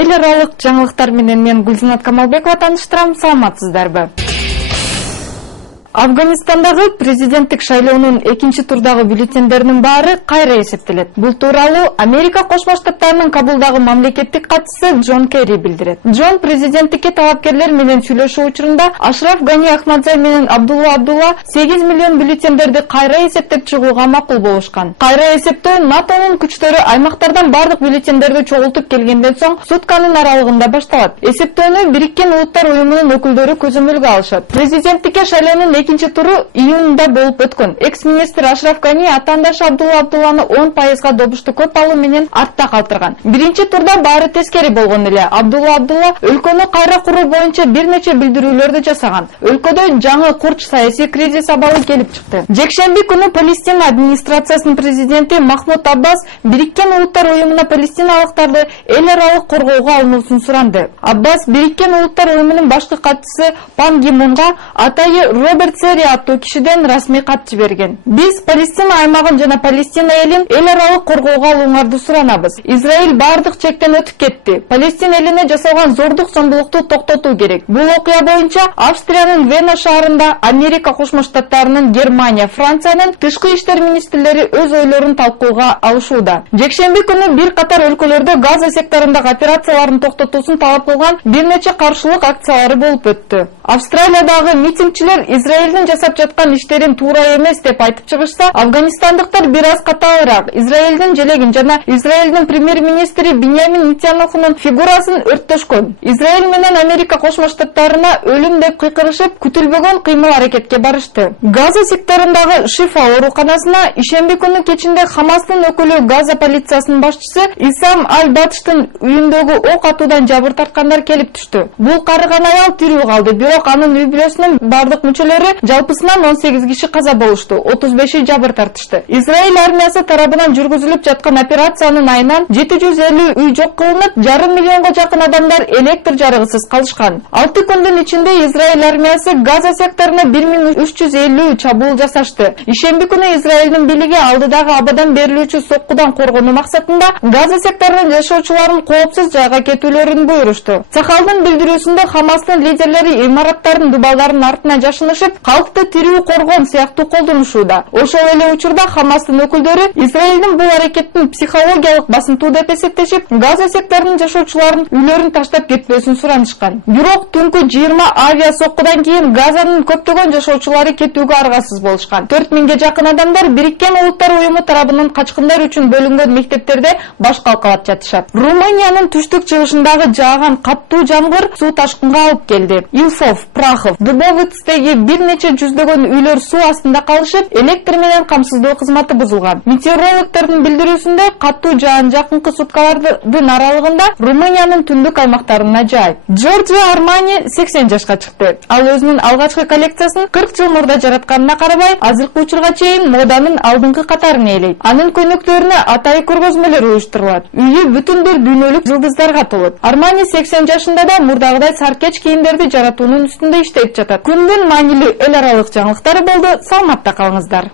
эл аралык жаңылыктар менен мен Гүлзинат Камалбекова тааныштырам. Саламатсыздарбы? Афганистандагы президенттик шайлоонун экинчи турдагы бюллетендердин баары кайра эсептелет. Бул тууралуу Америка Кошмо Штаттарынын Кабулдагы мамлекеттик катчысы Джон Керри билдирет. Джон президенттикке талапкерлер менен сүйлөшүү учурунда Ашраф Гани Ахмадзай менен Абдулла 8 миллион бюллетендерди кайра эсептеп чыгууга макул болушкан. Кайра эсептөө НАТОнун күчтөрү аймактардан бардык бюллетендерди чогултуп келгенден соң сутканын аралыгында башталат. Эсептөөнү Бириккен Улуттар уюмунун өкүлдөрү көзөмөлгө алышат. Президенттикке шайлоонун экинчи туру июнда болуп өткөн. Экс-министр Ашраф Гани атаандашы Абдулланы 10% добушту көп алуу менен артта калтырган. Биринчи турда баары тескери болгон эле. Абдулла өлкөнү кайра куруу боюнча бир нече билдирүүлөрдү жасаган. Өлкөдө жаңы курч саясий кризис абалы келип чыкты. Жекшемби күнү Палестина администрациясынын президенти Махмуд Аббас Бириккен Улуттар уюмуна палестиналыктарды эл аралык коргоого алуусун суранды. Аббас Бириккен Улуттар уюмунун башкы катчысы Пан Ги Мунга атайы Роберт Сери аттуу кишиден расмий кат жиберген. Биз Палестина аймагын жана Палестина элин эл аралык коргоого алууңарды суранабыз. Израиль бардык чектен өтүп кетти. Палестина элине жасалган зордук зомбулукту токтотуу керек. Бул окуя боюнча Австриянын Вена шаарында Америка Кошмо Штаттарынын, Германия, Франциянын тышкы иштер министрлери өз ойлорун талкууга алышууда. Жекшемби күнү бир катар өлкөлөрдө Газа секторундагы операцияларын токтотуусун талап кылган бир нече каршылык акциялары болуп өттү. Австралиядагы митингчилер Израилдин жасап жаткан иштерин туура эмес деп айтып чыгышса, афганистандыктар бир аз катаыраак Израилдин желегин жана Израилдин премьер-министри Биньямин Нетаньяхунун фигурасын өрттөшкөн. Израиль менен Америка Кошмо Штаттарына өлүм деп кыйкырышып, күтүлбөгөн кыймыл-аракетке барышты. Газа секторундагы Шифа ооруканасына ишемби күнү кечинде Хамастын өкүлү Газа полициясынын башчысы Исам Аль-Батштын үйүндөгү ок атуудан жабыр тарткандар келип түштү. Бул карыган аял тирүү калды, бирок анын үй-бүлөсүнүн бардык мүчөлөрү жалпысынан 18 киши каза болушту, 35-и жабыр тартышты. Израиль армиясы тарабынан жүргүзүлүп жаткан операциянын айынан 750 үй жок кылынып, 500 миллионго жакын адамдар электр жарыгысыз калышкан. 6 күндүн ичинде Израиль армиясы Газа секторуна 1350 чабуул жасашты. Ишемби күнү Израилдин бийлиги алдыдагы абадан берилүүчү соккудан коргонуу максатында Газа секторунун жашоочуларын коопсуз жайга кетүүлөрүн буйрушту. Цахалдын билдирүүсүндө Хамастын лидерлери имараттардын дубалдарын артына жашынышып, калкты тирүү коргон сыяктуу колдонушууда. Ошол эле учурда Хамастын өкүлдөрү Израилдин бул аракеттин психологиялык басымтуу деп эсептешип, Газа секторунун жашоочуларын үйлөрүн таштап кетпөсүн суранышкан. Бирок түнкү 20 авиа соккудан кийин Газанын көптөгөн жашоочулары кетүүгө аргасыз болушкан. 4000ге жакын адамдар Бириккен Улуттар уюму тарабынан качкындар үчүн бөлүнгөн мектептерде баш калкалап жатышат. Румыниянын түштүк-чыгышындагы жааган каттуу жамгыр суу ташкынга алып келди. Илфов, Прахов, Дубовицтеги бир нече жүздөгөн үйлөр суу астында калышып, электр менен камсыздоо кызматы бузулган. Метеорологдордун билдирүүсүндө каттуу жаан жакынкы суткалардын аралыгында Румыниянын түндүк аймактарына жайып. Джорджио Армани 80 жашка чыкты. Ал өзүнүн алгачкы коллекциясын 40 жыл мурда жаратканына карабай, азыркы учурга чейин моданын алдыңкы катарын ээлейт. Анын көйнөктөрүнө атайы көргөзмөлөр уюштурулат. Үйү бүтүн бир дүйнөлүк жылдыздарга толот. Армани 80 жашында да мурдагыдай саркеч кийимдерди жаратуунун үстүндө иштеп жатат. Күндүн маанилүү эл аралык жаңылыктары болду. Саламатта калыңыздар.